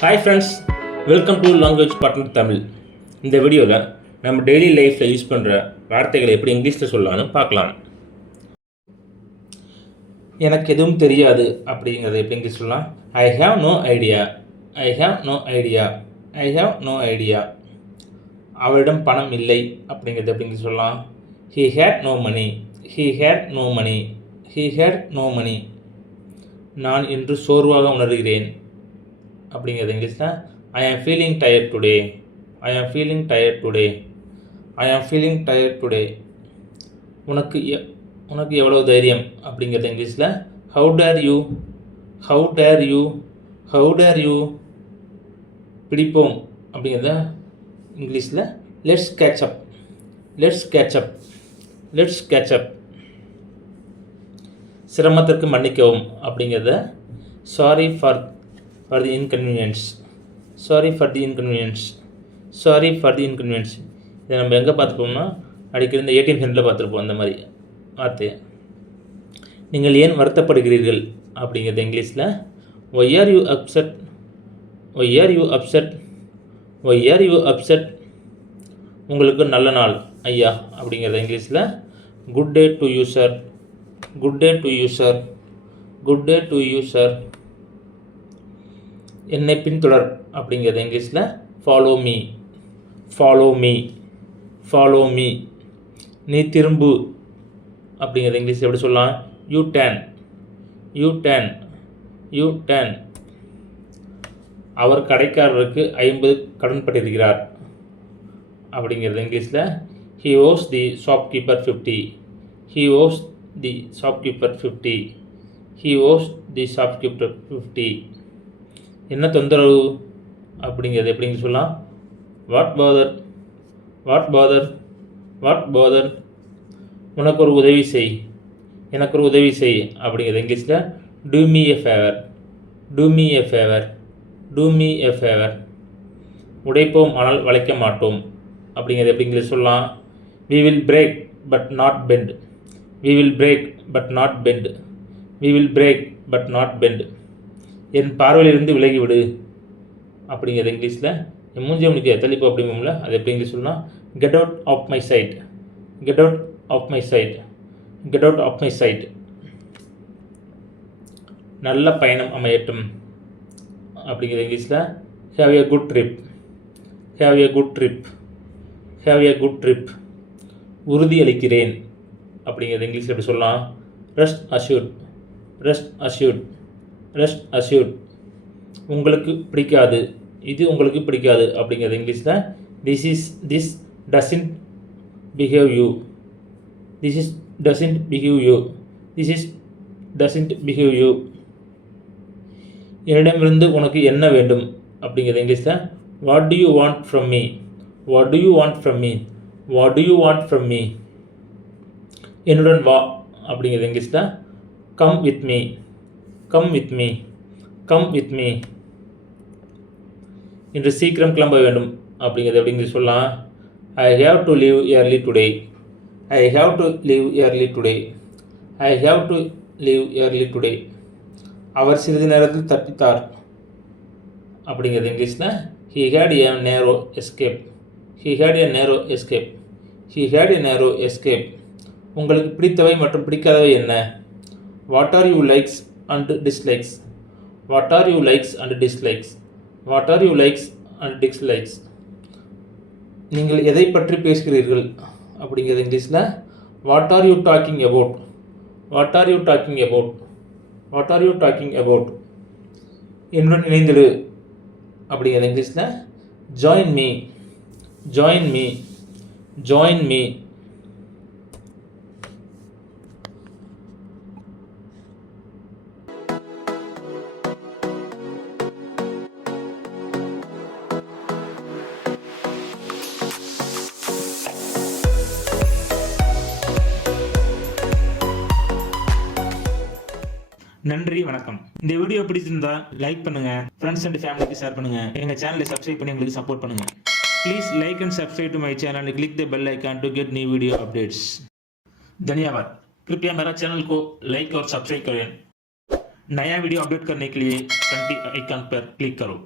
Hi friends, welcome to language partner Tamil. இந்த வீடியோவில் நம்ம டெய்லி லைஃப்பில் யூஸ் பண்ணுற வார்த்தைகளை எப்படி இங்கிலீஷில் சொல்லலாம்னு பார்க்கலாம். எனக்கு எதுவும் தெரியாது அப்படிங்கிறத எப்படி இங்கிலீஷ் சொல்லலாம்? I have no idea. I have no idea. I have no idea. அவரிடம் பணம் இல்லை அப்படிங்கிறது எப்படி இங்கிலீஷ் சொல்லலாம்? He had no money. He had no money. He had no money. நான் இன்று சோர்வாக உணர்கிறேன் அப்படிங்கிறது இங்கிலீஷில் ஐ ஆம் ஃபீலிங் டயர்ட் டுடே. ஐ ஆம் ஃபீலிங் டயர்ட் டுடே. ஐ ஆம் ஃபீலிங் டயர்ட் டுடே. உனக்கு எவ்வளோ தைரியம் அப்படிங்கிறது இங்கிலீஷில் how dare you. How dare you. How dare you. பிடிப்போம் அப்படிங்கிறத இங்கிலீஷில் let's catch up. Let's catch up. Let's catch up. சிரமத்திற்கு மன்னிக்கவும் அப்படிங்கிறத sorry for the inconvenience. Sorry for the inconvenience. Sorry for the inconvenience. இதை நம்ம எங்கே பார்த்துப்போம்னா அடிக்கடி இந்த ஏடிஎம் சென்டரில் பார்த்துருப்போம் அந்த மாதிரி வார்த்தையை. நீங்கள் ஏன் வருத்தப்படுகிறீர்கள் அப்படிங்கிறது இங்கிலீஷில் why are you upset. Why are you upset. Why are you upset. உங்களுக்கு நல்ல நாள் ஐயா அப்படிங்கிறது இங்கிலீஷில் good day to you sir. Good day to you sir. Good day to you sir. என்னை பின்தொடர் அப்படிங்கிறது இங்கிலீஷில் follow me. Follow me. Follow me. நீ திரும்பு அப்படிங்கிறது இங்கிலீஷில் எப்படி சொல்லலாம்? You turn. You turn. You turn. அவர் கடைக்காரருக்கு 50 கடன்பட்டிருக்கிறார் அப்படிங்கிறது இங்கிலீஷில் he owes the shopkeeper 50. He owes the shopkeeper 50. He owes the shopkeeper 50. என்ன தொந்தரவு அப்படிங்கிறது எப்படிங்க சொல்லலாம்? What bother. What bother. What bother. உனக்கு ஒரு உதவி செய். எனக்கு ஒரு உதவி செய் அப்படிங்கிறது இங்கிலீஷில் do me a favour. Do me a favour. Do me a favour. உடைப்போம் ஆனால் வளைக்க மாட்டோம் அப்படிங்கிறது எப்படி இங்கிலீஷ் சொல்லலாம்? We will break but not bend. We will break but not bend. We will break but not bend. என் பார்வையிலிருந்து விலகிவிடு அப்படிங்கிறது இங்கிலீஷில் என் மூஞ்சி முடிக்க தள்ளிப்போ அப்படிங்கும்ல, அது எப்படி இங்கிலீஷ் சொல்லலாம்? Get out of my sight. Get out of my sight. Get out of my sight. நல்ல பயணம் அமையட்டும் அப்படிங்கிறது இங்கிலீஷில் have a good trip. Have a good trip. Have a good trip. உறுதி அளிக்கிறேன் அப்படிங்கிறது இங்கிலீஷில் எப்படி சொல்லலாம்? Rest assured. Rest assured. Rest assured. உங்களுக்கு பிடிக்காது. இது உங்களுக்கு பிடிக்காது அப்படிங்கிறது இங்கிலீஷில் this doesn't behave you. This is doesn't behave you. This is doesn't behave you. என்னிடமிருந்து உனக்கு என்ன வேண்டும் அப்படிங்கிறது இங்கிலீஷில் what do you want from me. What do you want from me. What do you want from me. என்னுடன் வா அப்படிங்கிறது இங்கிலீஷில் come with me. Come with me. Come with me. இன்று சீக்கிரம் கிளம்ப வேண்டும் அப்படிங்கிறது எப்படி இங்கிலீஷ் சொல்லலாம்? I have to leave early today. I have to leave early today. I have to leave early today. அவர் சிறிது நேரத்தில் தப்பித்தார் அப்படிங்கிறது இங்கிலீஷில் ஹி ஹேட் எ நேரோ எஸ்கேப். ஹி ஹேட் எ நேரோ எஸ்கேப். ஹி ஹேட் எ நேரோ எஸ்கேப். உங்களுக்கு பிடித்தவை மற்றும் பிடிக்காதவை என்ன? What are you likes and dislikes. What are you likes and dislikes. What are you likes and dislikes. நீங்கள் எதை பற்றி பேசுகிறீர்கள் அப்படிங்கிறது இங்கிலீஷில் what are you talking about. What are you talking about. What are you talking about. என்னுடன் இணைந்திடு அப்படிங்கிறது இங்கிலீஷில் join me. Join me. Join me. நன்றி, வணக்கம். இந்த வீடியோ பிடிச்சிருந்தா லைக் பண்ணுங்க, ஃப்ரெண்ட்ஸ் அண்ட் ஃபேமிலிக்கு ஷேர் பண்ணுங்க, எங்க சேனலை சப்ஸ்கிரைப் பண்ணி எங்களுக்கு சப்போர்ட் பண்ணுங்க. Please like and subscribe to my channel and click the bell icon to get new video updates. धन्यवाद. कृपया मेरा चैनल को लाइक और सब्सक्राइब करें. नया वीडियो अपडेट करने के लिए घंटी आइकन पर क्लिक करो.